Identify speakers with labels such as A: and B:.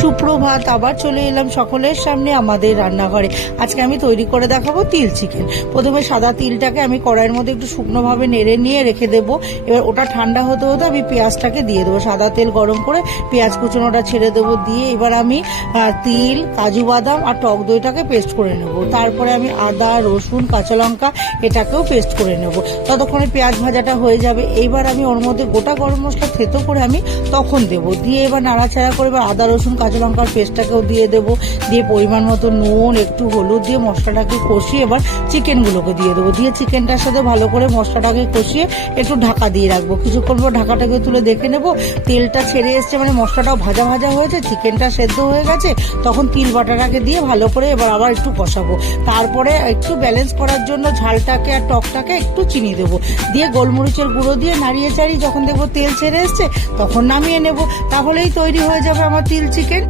A: সুপ্রভাত, আবার চলে এলাম সকলের সামনে আমাদের রান্নাঘরে। আজকে আমি তৈরি করে দেখাবো তিল চিকেন। প্রথমে সাদা তিলটাকে আমি কড়াইয়ের মধ্যে একটু শুকনোভাবে নেড়ে নিয়ে রেখে দেবো। এবার ওটা ঠান্ডা হতে হতে আমি পেঁয়াজটাকে দিয়ে দেবো। সাদা তেল গরম করে পেঁয়াজ কুচনোটা ছেড়ে দেবো। দিয়ে এবার আমি তিল, কাজু বাদাম আর টক দইটাকে পেস্ট করে নেব। তারপরে আমি আদা, রসুন, কাঁচা লঙ্কা এটাকেও পেস্ট করে নেব। ততক্ষণে পেঁয়াজ ভাজাটা হয়ে যাবে। এইবার আমি ওর মধ্যে গোটা গরম মশলা থেতো করে আমি তখন দেবো। দিয়ে এবার নাড়াচাড়া করে এবার আদা, রসুন কাঁচা লঙ্কার পেস্টটাকেও দিয়ে দেবো। দিয়ে পরিমাণ মতো নুন, একটু হলুদ দিয়ে মশলাটাকে কষিয়ে এবার চিকেনগুলোকে দিয়ে দেবো। দিয়ে চিকেনটার সাথে ভালো করে মশলাটাকে কষিয়ে একটু ঢাকা দিয়ে রাখব। কিছুক্ষণ পর ঢাকাটাকে তুলে দেখে নেব। তেলটা ছেড়ে এসছে মানে মশলাটাও ভাজা ভাজা হয়েছে, চিকেনটা সেদ্ধ হয়ে গেছে। তখন তিল বাটাটাকে দিয়ে ভালো করে এবার আবার একটু কষাবো। তারপরে একটু ব্যালেন্স করার জন্য ঝালটাকে আর টকটাকে একটু চিনি দেবো। দিয়ে গোলমরিচের গুঁড়ো দিয়ে নাড়িয়ে চাড়িয়ে যখন দেখব তেল ছেড়ে এসছে, তখন নামিয়ে নেব। তাহলেই তৈরি হয়ে যাবে আমার তিল
B: চিকেন।